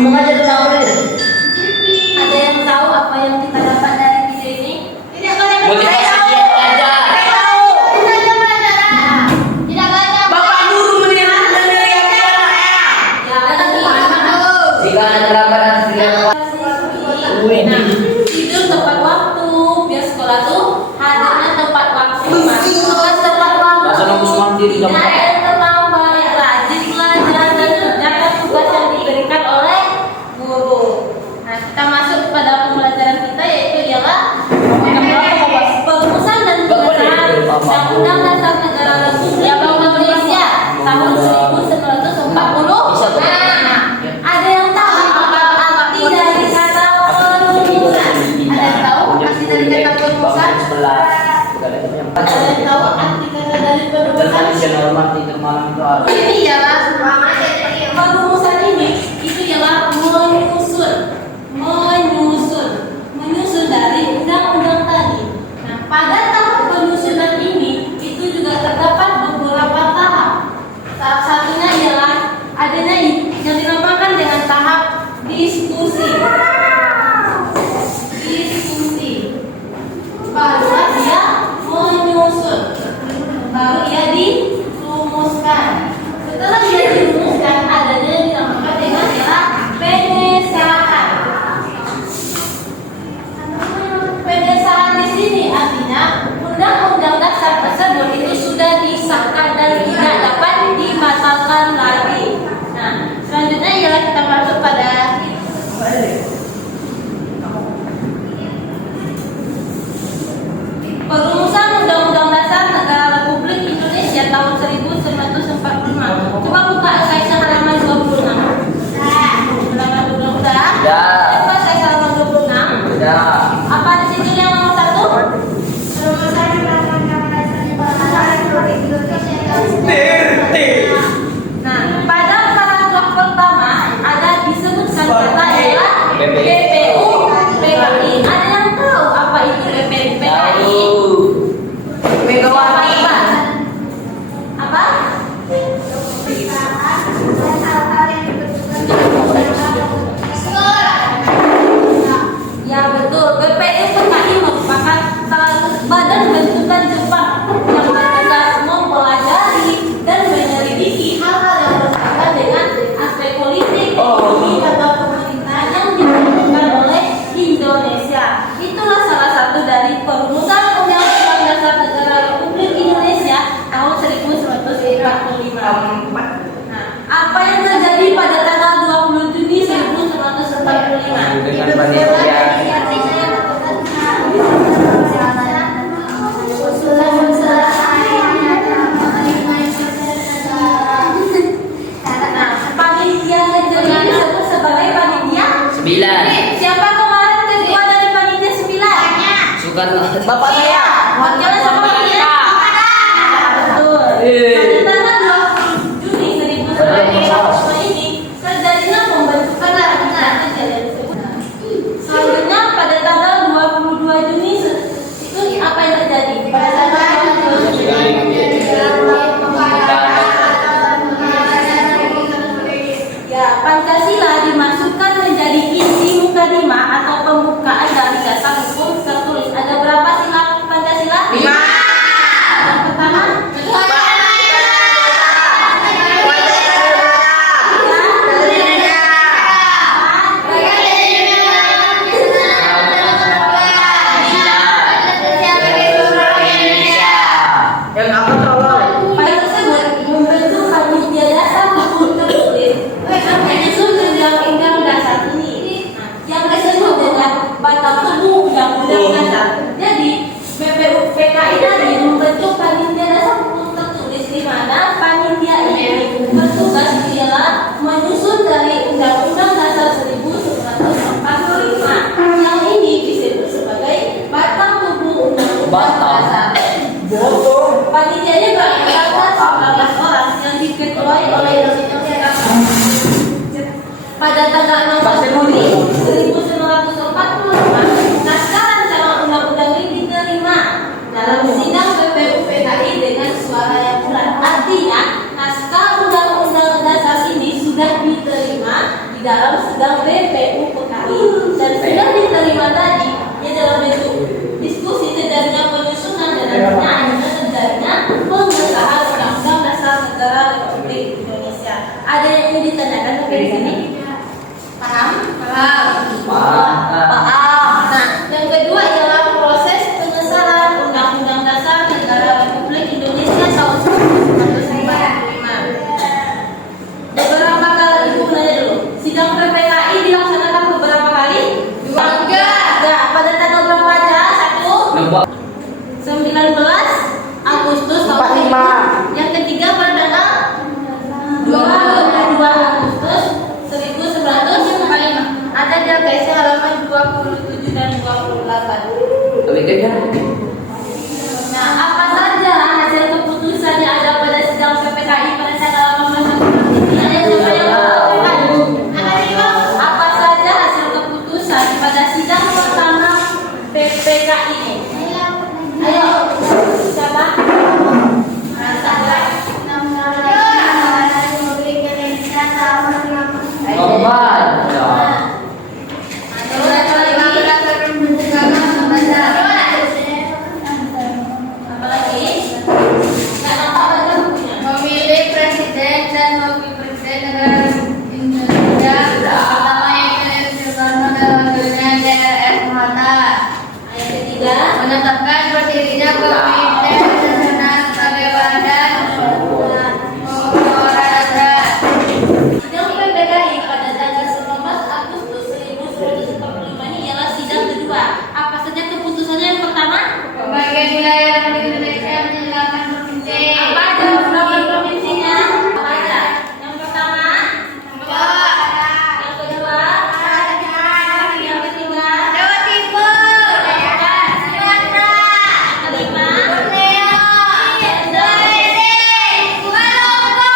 ngomong aja tuh sama dia. Ada yang tahu apa yang kita dapat dari video ini? Tidak boleh Motivasi dia belajar. Tidak pelajaran. Tidak baca. Bapak guru menilai anaknya. Ya, ada Jika ada terlambat harus dilakukan. Nah, tidur tepat waktu. Biar sekolah tuh hadirnya tepat waktu. Masuk kelas tepat waktu. Masa nunggu mandiri Tidak kamu? ada yang terlambat. Rajin belajar dan kerjakan tugas yang diberikan oleh guru. Nah, kita masuk pada pembelajaran kita, yaitu ialah perumusan dan pengesahan Undang-Undang Dasar Negara Republik Indonesia tahun 1940. Nah, ada yang tahu apa arti dari kata perumusan? Ada yang tahu arti dari kata perumusan? Ada yang tahu arti kata dari perumusan? Ini ialah perumusan ini itu ialah menyusun dari undang-undang tadi. Nah, pada tahap penyusunan ini itu juga terdapat beberapa tahap. Tahap satunya ialah adanya yang dinamakan dengan tahap diskusi. Barulah dia menyusun, baru ia dirumuskan. Setelah dia dirumuskan, adanya yang dinamakan dengan istilah pengesahan. Pengesahan di sini artinya undang-undang dasar tersebut itu sudah disahkan dan tidak dapat dibatalkan lagi. Nah, selanjutnya ialah kita masuk pada perumusan Undang-Undang Dasar Negara Republik Indonesia tahun 1945. Coba buka saya halaman 26. Halaman 26 udah? Ya. Coba saya halaman 26. Ya. Apa di situ yang nomor 1? Nah, pada paragraf pertama ada disebutkan kata ialah BPU PKI. Ada yang tahu apa itu BPU PKI? Megawati. Apa? Ya betul, BPU PKI merupakan salah satu badan bentukan Jepang yang bertugas mempelajari dan menyelidiki hal-hal yang berkaitan dengan aspek politik, ekonomi atau pemerintahan yang dilakukan oleh Indonesia. Itulah salah satu dari perumusan Undang-Undang Dasar Negara Republik Indonesia tahun 1945. Nah, apa yang terjadi pada tanggal 20 Juni 1945? Dengan panitia. Nah, panitia kejuaraan disebut sebagai panitia 9. Siapa kemarin ketua dari panitia 9? Soekarno. Bapak saya. Wakilnya sama dia. Betul. Pada tanggal 20 Juni 1945 ini terjadinya pembentukan panitia kejadian tersebut. Selanjutnya pada tanggal 22 Juni itu apa yang terjadi? Pada tanggal 22 Juni ya, Pancasila dimasukkan menjadi inti mukadimah atau pembukaan dari dasar hukum tertulis. Ada berapa sila Pancasila? 5. Yang pertama, Yang apa tolong? pada tersebut membentuk panitia dasar hukum tertulis yang menyusun undang-undang dasar ini. Nah, yang disebut dengan batang tubuh undang-undang dasar. Jadi BPU PKI tadi membentuk panitia dasar hukum tertulis di mana panitia ini bertugas ialah menyusun dari undang-undang dasar 1945. Yang ini disebut sebagai batang tubuh undang-undang dasar. Panitianya beranggotakan 19 orang yang diketuai oleh pada tanggal 16 Juli 1945. Naskah rancangan undang-undang ini diterima dalam sidang BPU PKI dengan suara yang bulat. Artinya naskah undang-undang dasar ini sudah diterima di dalam sidang BPUPKI dan sudah diterima tadi ya dalam bentuk diskusi terjadinya penyusunan dan nantinya akhirnya terjadinya pengesahan Undang-Undang Dasar Negara Republik Indonesia. Ada yang ingin ditanyakan sampai di sini? Paham? Paham. Paham. Nah, yang kedua ialah proses pengesahan Undang-Undang Dasar Negara Republik Indonesia tahun 1945. Beberapa kali ibu nanya dulu. Sidang PPKI dilaksanakan beberapa kali? Dua. Enggak. Pada tanggal berapa aja? 19 Agustus tahun 45. Yang ketiga pada tanggal 22 Agustus 1945. Ada di LKS halaman 27 dan 28. Tapi kayaknya Nah, apa saja hasil keputusan yang ada pada sidang PPKI pada tanggal 18 Agustus ini? Ada siapa yang tahu? Apa saja hasil keputusan pada sidang pertama PPKI ini? Ayo, siapa? Nomor. Apa lagi? Memilih presiden dan wakil presiden negara Indonesia pertama yaitu Soekarno dalam dunia DRS Muhammad. Yang ketiga, Menetapkan berdirinya Komite Nasional sebagai badan olahraga. sidang PPKI pada tanggal 19 Agustus 1945 ini ialah sidang kedua. Apa saja keputusannya? Yang pertama, Pembagian wilayah Republik Indonesia menjadi 8 provinsi. apa aja beberapa provinsinya? Apa aja? Yang pertama, yang kedua, yang ketiga, Jawa Timur, Sumatera, kelima, Borneo, Sulawesi, Maluku,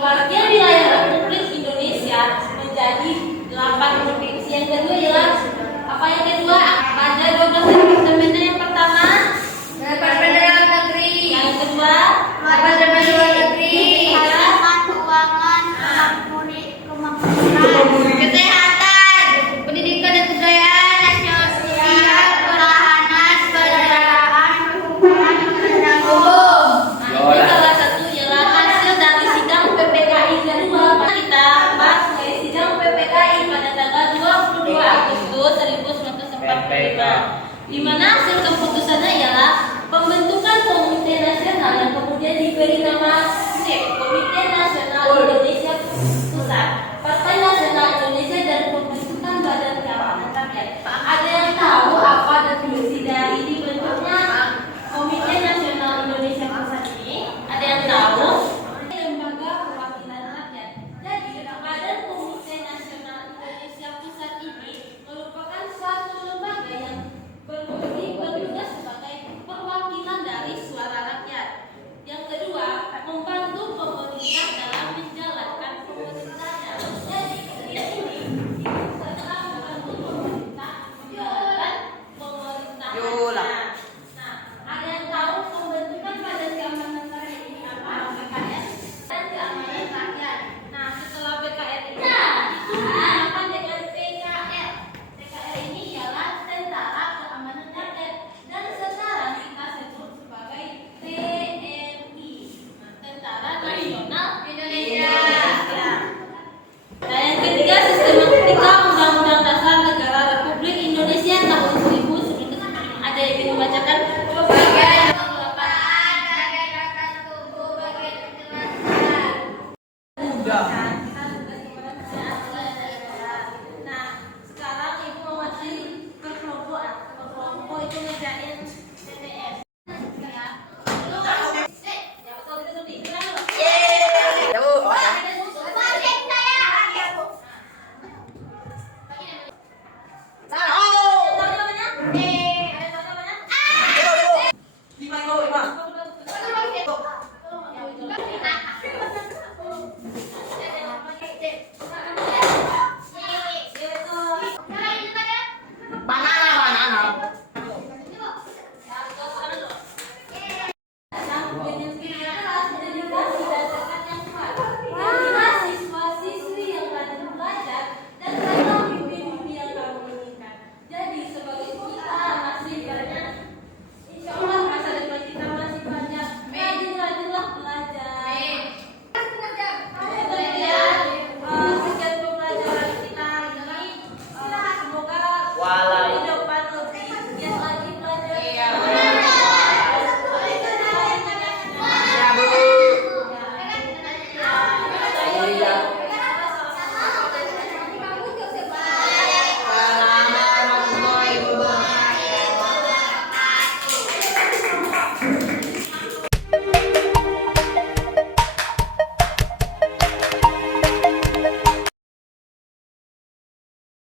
Bagian wilayah Republik Indonesia menjadi 8 provinsi. Yang kedua ialah apa yang kedua? Ada 12 departemennya. Yang pertama, Departemen Dalam Negeri, yang kedua, Departemen Luar Negeri, Kesehatan, Pendidikan dan Kebudayaan, Sosial, Pertahanan, Penyelenggaraan, Perhubungan, Penerangan Umum. Nah, ini salah satu ialah hasil dari sidang PPKI kedua. Kita bahas dari sidang PPKI pada tanggal 22 Agustus 1945. Di mana hasil keputusannya ialah pembentukan Komite Nasional yang kemudian diberi nama SIP, Komite Nasional